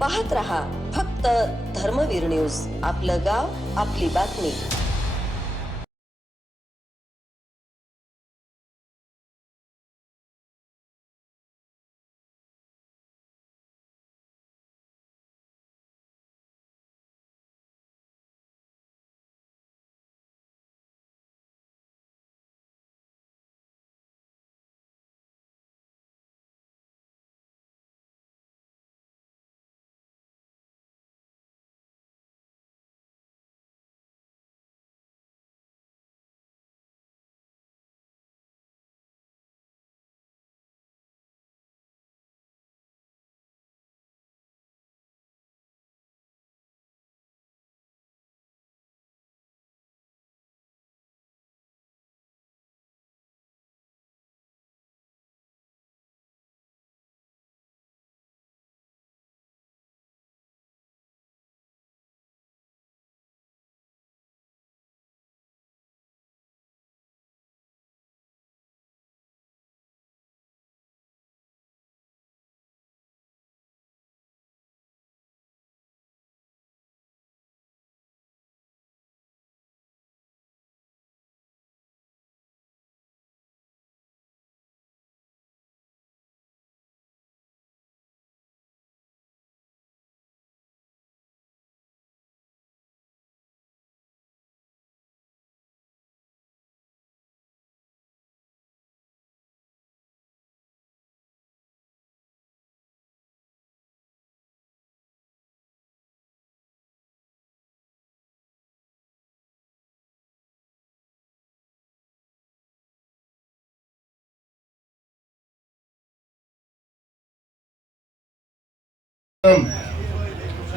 पाहत रहा फक्त धर्मवीर न्यूज. आपलं गाव, आपली बातमी.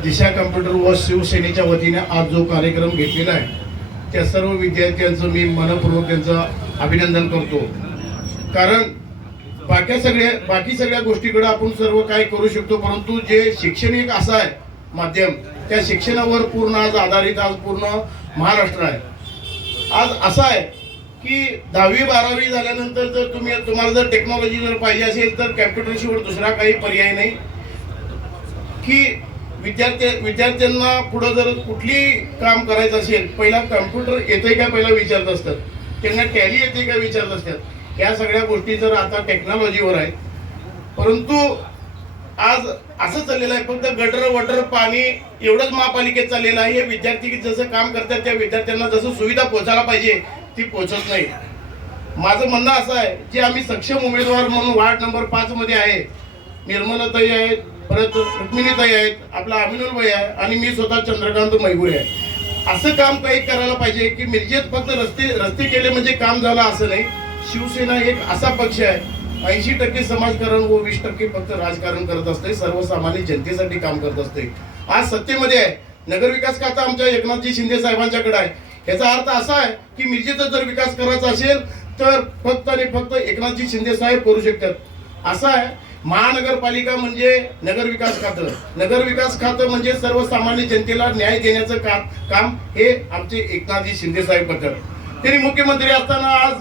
दिशा कम्प्युटर व शिवसेनेच्या वतीने आज जो कार्यक्रम घेतलेला आहे त्या सर्व विद्यार्थ्यांचं मी मनपूर्वक त्यांचं अभिनंदन करतो. कारण बाकी सगळ्या गोष्टीकडे आपण सर्व काही करू शकतो, परंतु जे शिक्षण एक असं आहे माध्यम, त्या शिक्षणावर पूर्ण आज आधारित आज पूर्ण महाराष्ट्र आहे. आज असं आहे की 10वी 12वी झाल्यानंतर जर तुम्हाला जर टेक्नॉलॉजी जर पाहिजे असेल तर कॅम्प्युटरशिवाय दुसरा काही पर्याय नाही. की विद्यार्थ्यांना पुढे जर कुठली काम करायचं असेल पहिला कम्प्युटर येते का पहिला विचारत असतात, त्यांना टॅली येते का विचारत असतात. या सगळ्या गोष्टी जर आता टेक्नॉलॉजीवर आहेत, परंतु आज असं चाललेलं आहे फक्त गटर वटर पाणी एवढंच महापालिकेत चाललेलं आहे. हे विद्यार्थी जसं काम करतात त्या विद्यार्थ्यांना जसं सुविधा पोहोचायला पाहिजे ती पोहोचत नाही. माझं म्हणणं असं आहे, जे आम्ही सक्षम उमेदवार म्हणून वार्ड नंबर 5 मध्ये आहे, निर्मलाताई आहेत, परत रुक्मिणीताई आहेत, आपला अभिनव भाई आहे आणि मी स्वतः चंद्रकांत मैगुळे आहे. असं काम काही करायला पाहिजे की मिरजेत फक्त रस्ते केले म्हणजे काम झालं असं नाही. शिवसेना एक असा पक्ष आहे 80% समाजकारण व 20% फक्त राजकारण करत असते, सर्वसामान्य जनतेसाठी काम करत असते. आज सत्तेमध्ये आहे, नगरविकास खातं आमच्या एकनाथजी शिंदे साहेबांच्याकडे आहे. याचा अर्थ असा आहे की मिरजेचा जर विकास करायचा असेल तर फक्त आणि फक्त एकनाथजी शिंदे साहेब करू शकतात. असं आहे. महानगरपालिका म्हणजे नगरविकास खातं म्हणजे सर्वसामान्य जनतेला न्याय देण्याचं काम हे आमचे एकनाथजी शिंदे साहेब करतात. त्यांनी मुख्यमंत्री असताना आज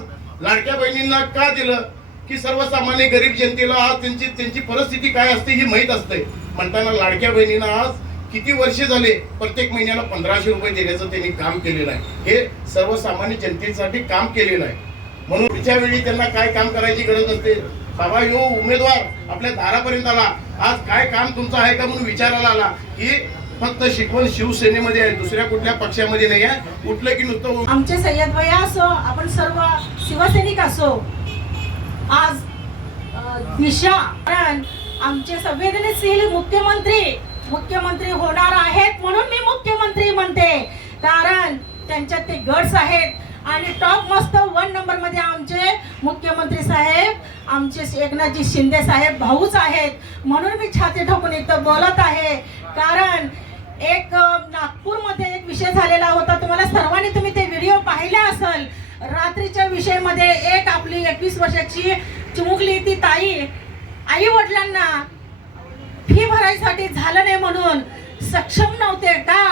लाडक्या बहिणींना का दिलं की सर्वसामान्य गरीब जनतेला आज त्यांची परिस्थिती काय असते ही माहीत असते. म्हणताना लाडक्या बहिणींना आज किती वर्षे झाले प्रत्येक महिन्याला 1500 रुपये देण्याचं त्यांनी काम केलेलं आहे. हे सर्वसामान्य जनतेसाठी काम केलेलं आहे. म्हणून पुढच्या वेळी त्यांना काय काम करायची गरज नसते. बाबा यो उमेदवार आपल्या दारापर्यंत आला, आज काय काम तुमचं आहे का म्हणून विचारायला आला. ही फक्त शिकवण शिवसेनेमध्ये आहे, दुसऱ्या कुठल्या पक्षामध्ये नाही आहे. उठलं की नुसतं आमचे सय्यद भैया असो, आपण सर्व शिवसैनिक असो, आज दिशा आमचे संवेदनशील मुख्यमंत्री होणार आहेत म्हणून मी मुख्यमंत्री म्हणते. कारण त्यांच्यात ते गट्स आहेत आणि टॉप मस्त 1 नंबर मध्ये आमचे मुख्यमंत्री साहेब, आमचे एकनाथजी शिंदे साहेब भाऊच आहेत. म्हणून मी छाती ठोकून इथं बोलत आहे. कारण एक नागपूरमध्ये एक विषय झालेला होता, तुम्हाला सर्वांनी तुम्ही ते व्हिडिओ पाहिले असेल. रात्रीच्या विषयामध्ये एक आपली 21 वर्षाची चिमुकली ती ताई आई वडिलांना फी भरायसाठी झालं नाही म्हणून सक्षम नव्हते का,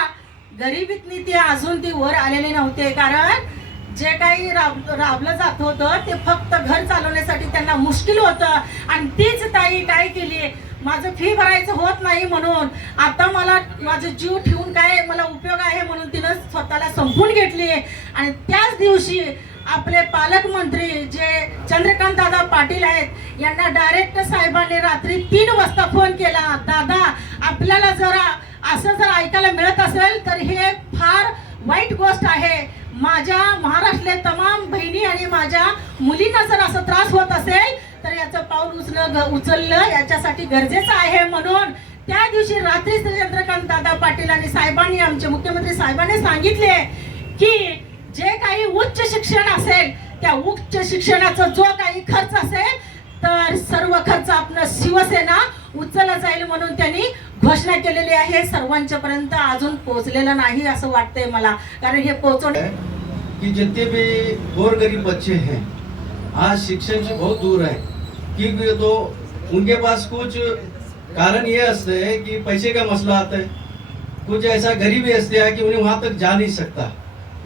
गरिबीतनी ते अजून ती वर आलेले नव्हते. कारण जे काही राबलं जात होतं ते फक्त घर चालवण्यासाठी त्यांना मुश्किल होतं. आणि तीच ताई काय केली, माझं फी भरायचं होत नाही म्हणून आता मला माझं जीव ठेवून काय मला उपयोग आहे म्हणून तिनं स्वतःला संपवून घेतली. आणि त्याच दिवशी आपले पालकमंत्री जे चंद्रकांत दादा पाटील आहेत यांना डायरेक्ट साहेबांनी रात्री 3 वाजता फोन केला, दादा आपल्याला जरा असं जर ऐकायला मिळत असेल तर हे फार वाईट गोष्ट आहे. माझ्या महाराष्ट्रातल्या तमाम बहिणी आणि माझ्या मुलींना जर असं त्रास होत असेल तर याचं पाऊल उचललं याच्यासाठी गरजेचं आहे. म्हणून त्या दिवशी रात्री चंद्रकांत दादा पाटील आणि साहेबांनी आमचे मुख्यमंत्री साहेबांनी सांगितले की जे काही उच्च शिक्षण असेल त्या उच्च शिक्षणाचा जो काही खर्च असेल तर सर्व खर्च आपलं शिवसेना उचलला जाईल म्हणून त्यांनी घोषणा केलेली आहे. सर्वांच्या पर्यंत अजून पोहोचलेलं नाही असं वाटतंय मला, कारण हे पोहोचवणं कि जितने भी गौर गरीब बच्चे हैं आज शिक्षण से बहुत दूर है, क्योंकि तो उनके पास कुछ कारण ये असते हैं कि पैसे का मसला आता है, कुछ ऐसा गरीबी असते है कि उन्हें वहाँ तक जा नहीं सकता.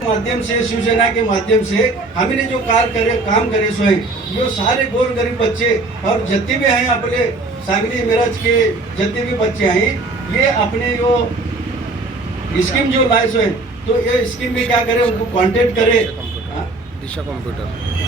माध्यम से शिवसेना के माध्यम से हमने जो काम करे स्वयं जो सारे गौर गरीब बच्चे और जितने भी हैं अपने सांगली मिरज के जितने भी बच्चे हैं ये अपने जो स्कीम जो लाए स्वयं तो ये स्कीम में क्या करे उनको कांटेक्ट करे दिशा कंप्यूटर